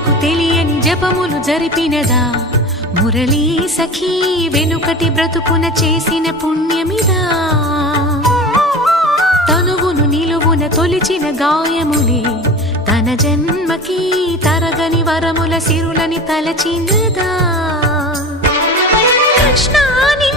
జనులకు తెలియని జపములు జరిపినదా మురళీ సఖీ వెనుకటి బ్రతుకున చేసిన పుణ్యమిదా తనువును నిలువున తొలిచిన గాయములే తన జన్మకి తరగని వరముల సిరులని తలచినదా కృష్ణాని